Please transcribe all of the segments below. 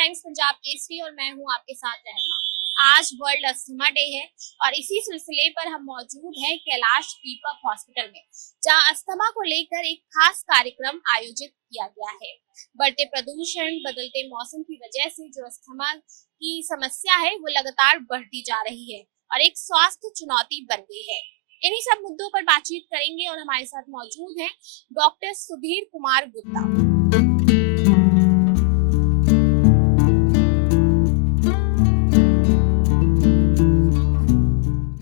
Times Punjab Kesari और मैं हूं आपके साथ रहना। आज वर्ल्ड अस्थमा डे है और इसी सिलसिले पर हम मौजूद हैं कैलाश दीपक हॉस्पिटल में, जहां अस्थमा को लेकर एक खास कार्यक्रम आयोजित किया गया है। बढ़ते प्रदूषण, बदलते मौसम की वजह से जो अस्थमा की समस्या है वो लगातार बढ़ती जा रही है और एक स्वास्थ्य चुनौती बन गई है। इन्हीं सब मुद्दों पर बातचीत करेंगे और हमारे साथ मौजूद हैं डॉक्टर सुधीर कुमार गुप्ता।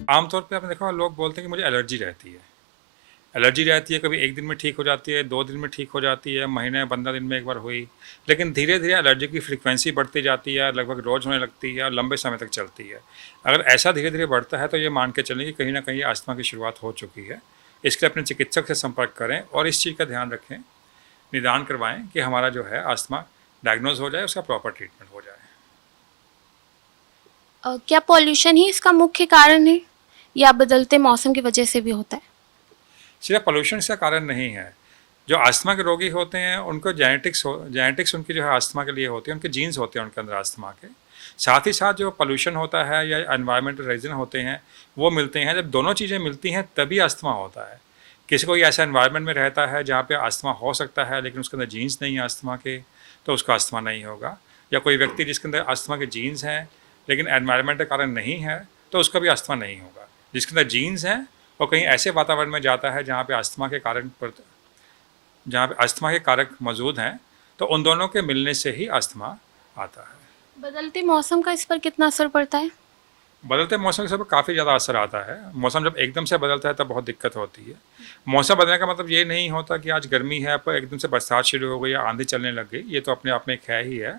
आमतौर पे आपने देखा लोग बोलते हैं कि मुझे एलर्जी रहती है। कभी एक दिन में ठीक हो जाती है, 2 दिन में ठीक हो जाती है, महीने 15 दिन में एक बार हुई। लेकिन धीरे धीरे एलर्जी की फ्रीक्वेंसी बढ़ती जाती है, लगभग रोज़ होने लगती है और लंबे समय तक चलती है। अगर ऐसा धीरे धीरे बढ़ता है तो ये मान के चलें कि कहीं ना कहीं अस्थमा की शुरुआत हो चुकी है। इसके लिए अपने चिकित्सक से संपर्क करें और इस चीज़ का ध्यान रखें, निदान करवाएं कि हमारा जो है अस्थमा डायग्नोज हो जाए, उसका प्रॉपर ट्रीटमेंट हो जाए। क्या पॉल्यूशन ही इसका मुख्य कारण है या बदलते मौसम की वजह से भी होता है? सिर्फ पोल्यूशन का कारण नहीं है। जो अस्थमा के रोगी होते हैं उनको जेनेटिक्स उनकी जो है अस्थमा के लिए होती है, उनके जीन्स होते हैं उनके अंदर अस्थमा के। साथ ही साथ जो पोल्यूशन होता है या एनवायरमेंटल रीजन होते हैं वो मिलते हैं। जब दोनों चीज़ें मिलती हैं तभी अस्थमा होता है। किसी को ऐसा एनवायरनमेंट में रहता है जहाँ पे अस्थमा हो सकता है लेकिन उसके अंदर जीन्स नहीं है अस्थमा के, तो उसका अस्थमा नहीं होगा। या कोई व्यक्ति जिसके अंदर अस्थमा के जीन्स हैं लेकिन एनवायरनमेंट के कारण नहीं है, तो उसका भी अस्थमा नहीं होगा। जिसके अंदर जीन्स हैं और कहीं ऐसे वातावरण में जाता है जहाँ पे अस्थमा के कारक मौजूद हैं, तो उन दोनों के मिलने से ही अस्थमा आता है। बदलते मौसम का इस पर कितना असर पड़ता है? बदलते मौसम के सब काफ़ी ज़्यादा असर आता है। मौसम जब एकदम से बदलता है तब बहुत दिक्कत होती है। मौसम बदलने का मतलब ये नहीं होता कि आज गर्मी है पर एकदम से बरसात शुरू हो गई या आंधी चलने लग गई, ये तो अपने आप में एक है ही है।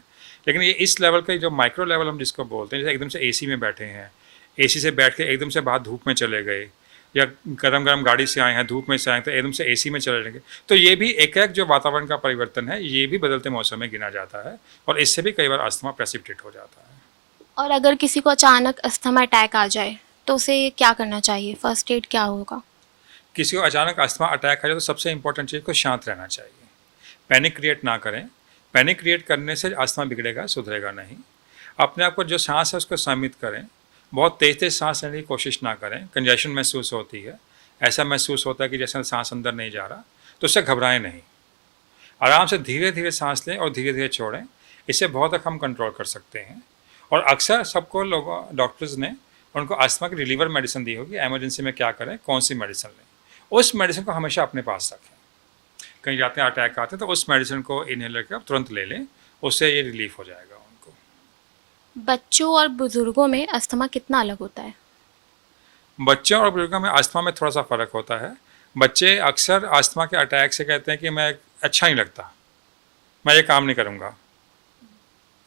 लेकिन ये इस लेवल के जो माइक्रो लेवल हम जिसको बोलते हैं, जैसे एकदम से एसी में बैठे हैं, एसी से बैठ के एकदम से बाहर धूप में चले गए, या गरम गरम गाड़ी से आए हैं, धूप में से आए तो एकदम से एसी में चले गए, तो ये भी एक जो वातावरण का परिवर्तन है, ये भी बदलते मौसम में गिना जाता है और इससे भी कई बार अस्थमा प्रेसिपिटेट हो जाता है। और अगर किसी को अचानक अस्थमा अटैक आ जाए तो उसे क्या करना चाहिए? फर्स्ट एड क्या होगा? किसी को अचानक अस्थमा अटैक आ जाए तो सबसे इंपॉर्टेंट चीज़ को शांत रहना चाहिए। पैनिक क्रिएट ना करें। पैनिक क्रिएट करने से अस्थमा बिगड़ेगा, सुधरेगा नहीं। अपने आप को जो सांस है उसको सीमित करें। बहुत तेज़ सांस लेने की कोशिश ना करें। कंजेशन महसूस होती है, ऐसा महसूस होता है कि जैसे सांस अंदर नहीं जा रहा, तो उससे घबराएं नहीं। आराम से धीरे धीरे सांस लें और धीरे धीरे छोड़ें। इससे बहुत हद हम कंट्रोल कर सकते हैं। और अक्सर सबको लोगों डॉक्टर्स ने उनको अस्थमा की रिलीवर मेडिसिन दी होगी, एमरजेंसी में क्या करें, कौन सी मेडिसिन लें। उस मेडिसिन को हमेशा अपने पास रखें। कहीं जाते हैं अटैक आते हैं तो उस मेडिसिन को इनहेलर के तुरंत ले लें, उससे ये रिलीफ हो जाएगा उनको। बच्चों और बुजुर्गों में अस्थमा कितना अलग होता है? बच्चों और बुजुर्गों में अस्थमा में थोड़ा सा फ़र्क होता है। बच्चे अक्सर अस्थमा के अटैक से कहते हैं कि मैं अच्छा नहीं लगता, मैं ये काम नहीं करूँगा,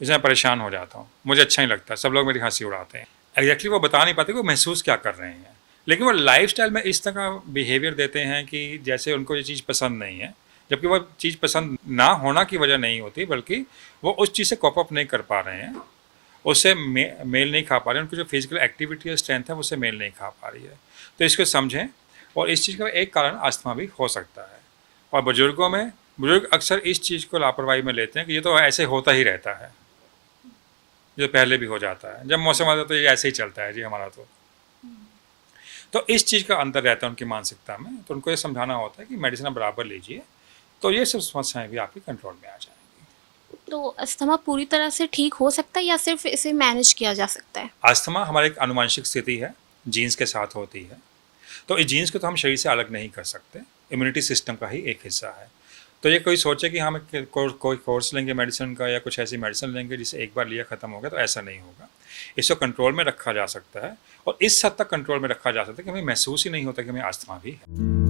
इसमें परेशान हो जाता हूँ, मुझे अच्छा नहीं लगता, सब लोग मेरी हंसी उड़ाते हैं। एग्जैक्टली वो बता नहीं पाते कि वो महसूस क्या कर रहे हैं, लेकिन वो लाइफस्टाइल में इस तरह का बिहेवियर देते हैं कि जैसे उनको ये चीज़ पसंद नहीं है, जबकि वो चीज़ पसंद ना होना की वजह नहीं होती, बल्कि वो उस चीज़ से कॉप अप नहीं कर पा रहे हैं, उससे मेल नहीं खा पा रहे हैं। उनकी जो फिजिकल एक्टिविटी और स्ट्रेंथ है उससे मेल नहीं खा पा रही है। तो इसको समझें, और इस चीज़ का एक कारण अस्थमा भी हो सकता है। और बुजुर्ग अक्सर इस चीज़ को लापरवाही में लेते हैं कि ये तो ऐसे होता ही रहता है, जो पहले भी हो जाता है, जब मौसम आता है तो ये ऐसे ही चलता है जी हमारा। तो इस चीज़ का अंतर रहता है उनकी मानसिकता में। तो उनको ये समझाना होता है कि मेडिसिन आप बराबर लीजिए, तो ये सब समस्याएं भी आपकी कंट्रोल में आ जाएंगी। तो अस्थमा पूरी तरह से ठीक हो सकता है या सिर्फ इसे मैनेज किया जा सकता है? अस्थमा हमारी एक आनुवंशिक स्थिति है, जीन्स के साथ होती है। तो इस जीन्स को तो हम शरीर से अलग नहीं कर सकते, इम्यूनिटी सिस्टम का ही एक हिस्सा है। तो ये कोई सोचे कि हम कोई कोर्स लेंगे मेडिसिन का या कुछ ऐसी मेडिसिन लेंगे जिसे एक बार लिया ख़त्म हो गया, तो ऐसा नहीं होगा। इसको कंट्रोल में रखा जा सकता है और इस हद तक कंट्रोल में रखा जा सकता है कि हमें महसूस ही नहीं होता कि हमें अस्थमा भी है।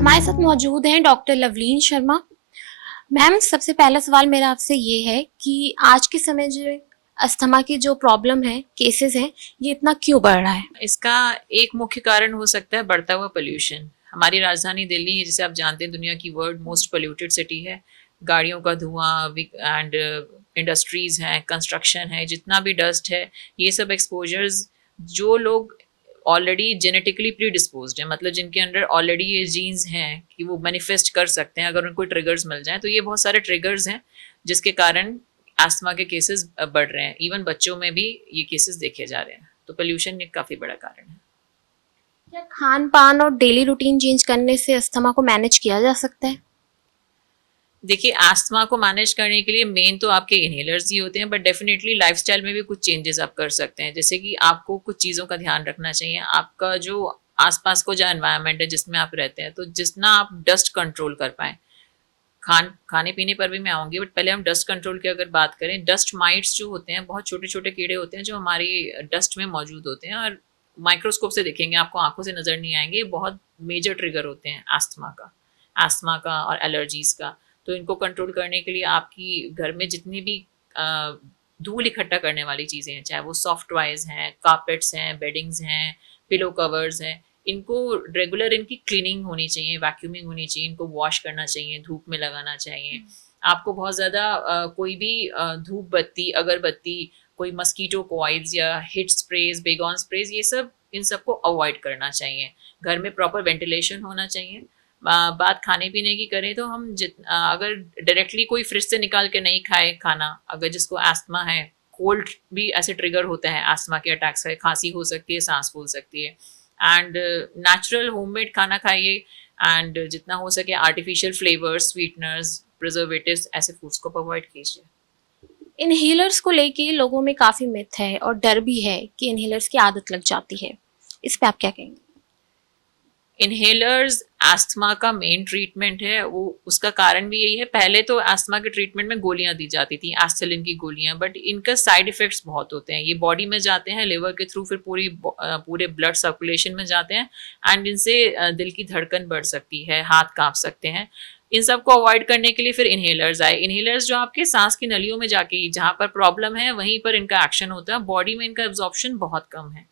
हमारे साथ मौजूद हैं डॉक्टर लवलीन शर्मा। मैम, सबसे पहला सवाल मेरा आपसे ये है कि आज के समय जो अस्थमा की जो प्रॉब्लम है, केसेस हैं, ये इतना क्यों बढ़ रहा है? इसका एक मुख्य कारण हो सकता है बढ़ता हुआ पोल्यूशन। हमारी राजधानी दिल्ली, जिसे आप जानते हैं दुनिया की वर्ल्ड मोस्ट पोल्यूटेड सिटी है। गाड़ियों का धुआं एंड इंडस्ट्रीज हैं, कंस्ट्रक्शन है, जितना भी डस्ट है, ये सब एक्सपोजर्स जो लोग ऑलरेडी जेनेटिकली प्री डिस्पोज्ड है, मतलब जिनके अंदर ऑलरेडी ये जीन्स हैं कि वो मैनिफेस्ट कर सकते हैं अगर उनको ट्रिगर्स मिल जाएं, तो ये बहुत सारे ट्रिगर्स हैं जिसके कारण अस्थमा के केसेस बढ़ रहे हैं। इवन बच्चों में भी ये केसेस देखे जा रहे हैं। तो पोल्यूशन एक काफ़ी बड़ा कारण है। क्या खान पान और डेली रूटीन चेंज करने से अस्थमा को मैनेज किया जा सकता है? देखिए, अस्थमा को मैनेज करने के लिए मेन तो आपके इनहेलर्स ही होते हैं, बट डेफिनेटली लाइफस्टाइल में भी कुछ चेंजेस आप कर सकते हैं। जैसे कि आपको कुछ चीज़ों का ध्यान रखना चाहिए। आपका जो आसपास को जो एनवायरनमेंट है जिसमें आप रहते हैं, तो जितना आप डस्ट कंट्रोल कर पाएँ, खाने पीने पर भी मैं आऊँगी, बट पहले हम डस्ट कंट्रोल की अगर बात करें, डस्ट माइट्स जो होते हैं, बहुत छोटे छोटे कीड़े होते हैं जो हमारी डस्ट में मौजूद होते हैं और माइक्रोस्कोप से देखेंगे, आपको आंखों से नज़र नहीं आएंगे। बहुत मेजर ट्रिगर होते हैं आस्थमा का और एलर्जीज़ का। तो इनको कंट्रोल करने के लिए आपकी घर में जितनी भी धूल इकट्ठा करने वाली चीज़ें हैं, चाहे वो सॉफ्ट टॉयज हैं, कारपेट्स हैं, बेडिंग्स हैं, पिलो कवर्स हैं, इनको रेगुलर इनकी क्लीनिंग होनी चाहिए, वैक्यूमिंग होनी चाहिए, इनको वॉश करना चाहिए, धूप में लगाना चाहिए। आपको बहुत ज़्यादा कोई भी धूप बत्ती, अगरबत्ती, कोई मस्कीटो कॉइल्स या हिट स्प्रेज, बेगॉन स्प्रेज, ये सब इन सबको अवॉइड करना चाहिए। घर में प्रॉपर वेंटिलेशन होना चाहिए। बात खाने पीने की करें तो हम अगर डायरेक्टली कोई फ्रिज से निकाल के नहीं खाए खाना, अगर जिसको अस्थमा है, कोल्ड भी ऐसे ट्रिगर होता है अस्थमा के अटैक्स से, खांसी हो सकती है, सांस फूल सकती है। एंड नेचुरल होममेड खाना खाइए एंड जितना हो सके आर्टिफिशियल फ्लेवर्स, स्वीटनर्स, प्रिजर्वेटिव्स, ऐसे फूड्स को अवॉइड कीजिए। इनहेलर्स को लेके लोगों में काफ़ी मिथ है और डर भी है कि इनहेलर्स की आदत लग जाती है। इस पे आप क्या कहेंगे? इनहेलर्स अस्थमा का मेन ट्रीटमेंट है। वो उसका कारण भी यही है। पहले तो अस्थमा के ट्रीटमेंट में गोलियां दी जाती थी, एस्टेलिन की गोलियां, बट इनका साइड इफेक्ट्स बहुत होते हैं। ये बॉडी में जाते हैं, लिवर के थ्रू, फिर पूरे ब्लड सर्कुलेशन में जाते हैं एंड इनसे दिल की धड़कन बढ़ सकती है, हाथ कांप सकते हैं। इन सब को अवॉइड करने के लिए फिर इनहेलर्स आए। इनहेलर्स जो आपके सांस की नलियों में जाके, जहाँ पर प्रॉब्लम है वहीं पर इनका एक्शन होता है, बॉडी में इनका एब्जॉर्प्शन बहुत कम है,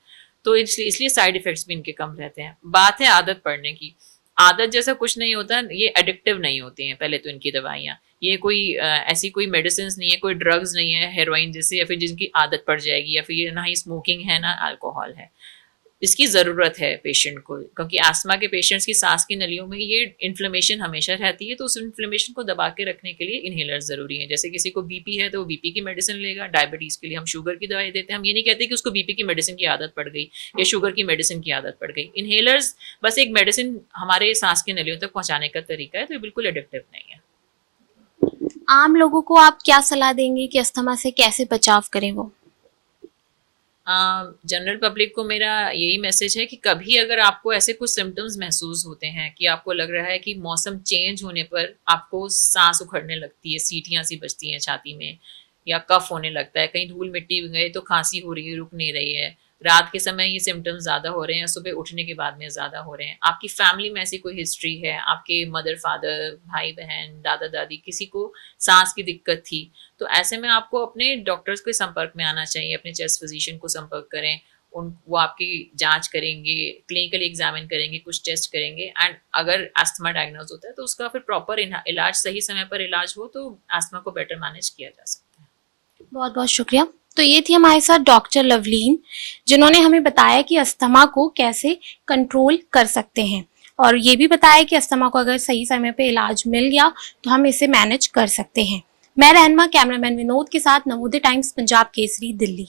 तो इसलिए साइड इफेक्ट्स भी इनके कम रहते हैं। बात है आदत पड़ने की। आदत जैसा कुछ नहीं होता, ये एडिक्टिव नहीं होती हैं पहले तो इनकी दवाइयाँ। ये कोई ऐसी कोई मेडिसिन नहीं है, कोई ड्रग्स नहीं है हेरोइन जैसे, या फिर जिनकी आदत पड़ जाएगी, या फिर ना ही स्मोकिंग है ना अल्कोहल है। इसकी ज़रूरत है पेशेंट को, क्योंकि आस्थमा के पेशेंट्स की सांस की नलियों में ये इन्फ्लेमेशन हमेशा रहती है, तो उस इन्फ्लेमेशन को दबा के रखने के लिए इनहेलर ज़रूरी है। जैसे किसी को बीपी है तो वो बीपी की मेडिसिन लेगा, डायबिटीज़ के लिए हम शुगर की दवाई देते हैं। हम ये नहीं कहते कि उसको बीपी की मेडिसिन की आदत पड़ गई या शुगर की मेडिसिन की आदत पड़ गई। इनहेलर्स बस एक मेडिसिन हमारे सांस की नलियों तक पहुँचाने का तरीका है, तो ये बिल्कुल एडिक्टिव नहीं है। आम लोगों को आप क्या सलाह देंगे कि अस्थमा से कैसे बचाव करें वो? जनरल पब्लिक को मेरा यही मैसेज है कि कभी अगर आपको ऐसे कुछ सिम्टम्स महसूस होते हैं कि आपको लग रहा है कि मौसम चेंज होने पर आपको सांस उखड़ने लगती है, सीटियाँ सी बजती हैं छाती में, या कफ होने लगता है, कहीं धूल मिट्टी में गए तो खांसी हो रही है, रुक नहीं रही है, रात के समय ये सिम्टम्स ज़्यादा हो रहे हैं, सुबह उठने के बाद में ज़्यादा हो रहे हैं, आपकी फैमिली में ऐसी कोई हिस्ट्री है, आपके मदर फादर, भाई बहन, दादा दादी, किसी को सांस की दिक्कत थी, तो ऐसे में आपको अपने डॉक्टर्स के संपर्क में आना चाहिए। अपने चेस्ट फिजिशियन को संपर्क करें, वो आपकी जांच करेंगे, क्लिनिकली एग्जामिन करेंगे, कुछ टेस्ट करेंगे, एंड अगर अस्थमा डायग्नोज होता है तो उसका फिर प्रॉपर इलाज, सही समय पर इलाज हो तो अस्थमा को बेटर मैनेज किया जा सकता है। बहुत बहुत शुक्रिया। तो ये थी हमारे साथ डॉक्टर लवलीन, जिन्होंने हमें बताया कि अस्थमा को कैसे कंट्रोल कर सकते हैं, और ये भी बताया कि अस्थमा को अगर सही समय पे इलाज मिल गया तो हम इसे मैनेज कर सकते हैं। मैं रहनमा, कैमरामैन विनोद के साथ, नवोदय टाइम्स पंजाब केसरी, दिल्ली।